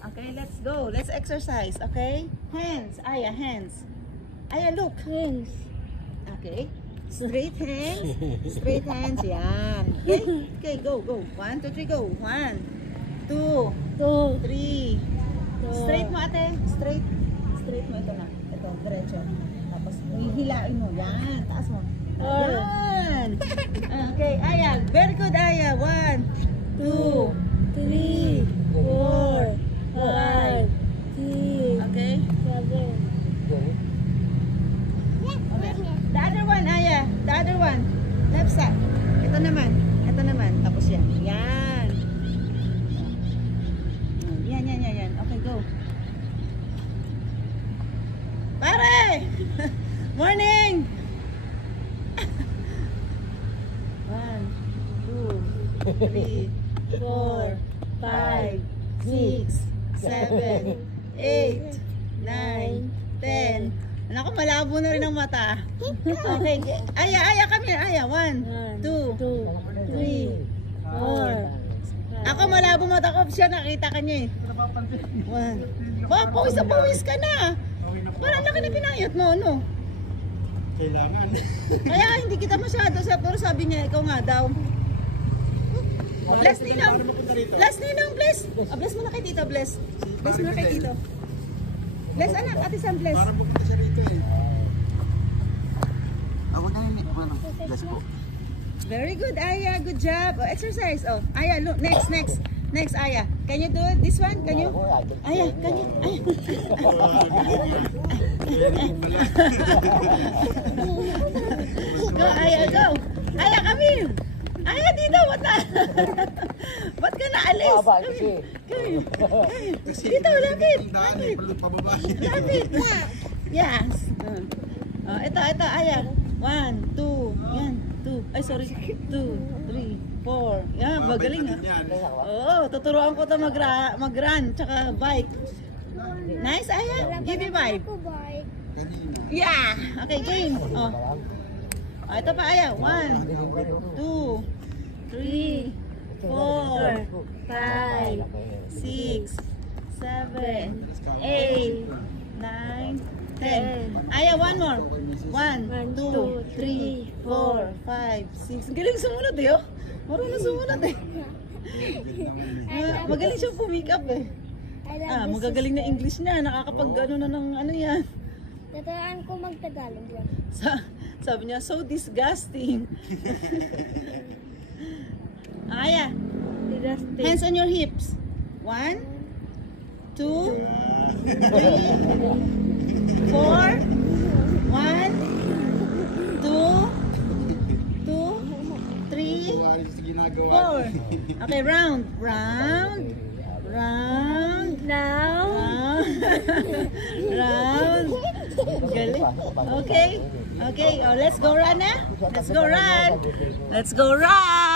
Okay, let's go. Let's exercise, okay? Hands. Aya, hands. Aya, look. Hands. Okay. Straight hands. Straight hands. Yan. Okay? Okay, go, go. 1, 2, 3, go. 1, 2, 2, 3. Straight mo, ate. Straight. Straight mo. Ito na. Ito, diretso. Tapos, hihilain mo. Yan. Taas mo. Yan. Okay, Aya. Very good, Aya. 1, 2, 3, 4, 5, 6, okay? 7. Okay. The other one, Aya. The other one. Left side. Ito naman. Ito naman. Tapos yan. Yan. Yan, yan, yan, yan. Okay, go. Pare! Morning! 1, 2, 3, 4, 5, 6, 7, 8, 9, 10. Naku, malabo na rin ang mata. Okay. Aya, Aya, come here. Aya, 1, 2, 3, 4. Ako malabo mata ko. Siya nakita ka niya eh. 1. Ba, pawis na pawis ka na. Parang laki na pinayot mo, no? Kailangan. Kaya hindi kita masyado. Pero sabi niya, ikaw nga daw. Bless Ninong. Bless Ninong, bless. Bless mo na kay Tito, bless. Bless mo na kay Tito. Bless anak, Ate Sam, bless. Para pupunta siya rito eh. Wag na yun. Bless po. Very good, Aya. Good job. Oh, exercise. Oh, Aya, look. Next, next. Next, Aya. Can you do it? This one? Can you? Aya, can you? Aya. Go, Aya, go. Aya, come here. Aya, dito. Ba't na? Ba't ka naalis? Come here. Dito, lapit. Lapit. Lapit. Yes. Oh, ito, Aya. 1, 2. Yan. 2. Ay, sorry. 2, 3, 4. Yan, magaling ha. Oo, tuturuan ko ito mag-run, tsaka bike. Nice, Aya. Give me vibe. Yeah. Okay, game. Oh. Oh, ito pa, Aya. 1, 2, 3, 4, 5, 6, 7, 8, 9, 10. Aya, one more. 1, 2, 3, 4, 5, 6. Galing sumunod eh, oh. Marunong sumunod eh. Magaling siyang pumikap eh. Magagaling na English niya. Nakakapag-ano na ng ano yan. Tataan ko mag-Tagalog lang. Sabi niya, so disgusting. Aya, hands on your hips. 1, 2, 3, 4, 1, 2, 2, 3, 4. Okay, round. Round. Round. Now. Round. Galing. Okay. Okay. Oh, let's go run na. Let's go run. Let's go run.